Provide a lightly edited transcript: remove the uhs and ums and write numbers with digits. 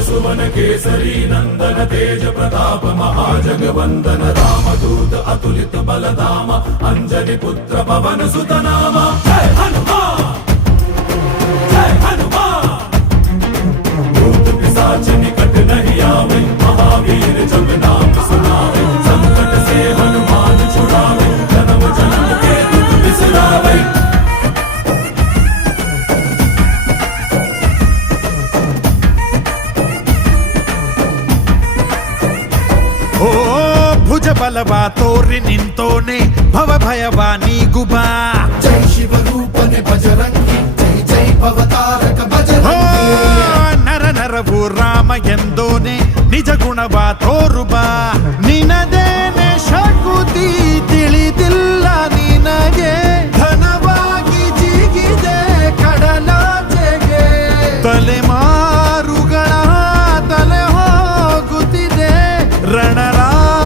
सुवन केसरी नंदन तेज प्रताप महाजगवंदन रामदूत अतुलित बलधाम अंजनी पुत्र पवन सुत नाम जय हनुमान जय हनुमान। भूत पिशाच निकट नहीं आवे महावीर जब नाम सुनावे संकट से हनुमान छुड़ावे जन्म जन्म के दुख बिसरावे। ಓ ಭುಜ ಬಲವಾ ತೋರಿ ನಿಂತೋನೆ ಭವ ಭಯವಾ ನೀಗುಬಾ ಜೈ ಶಿವ ರೂಪನೆ ಬಜರಂಗಿ ಜೈ ಜೈ ಭವತಾರಕ ಬಜರಂಗಿ ನರ ನರವು ರಾಮ ಎಂದೋನೆ ನಿಜ ಗುಣವಾ ತೋರುಬಾ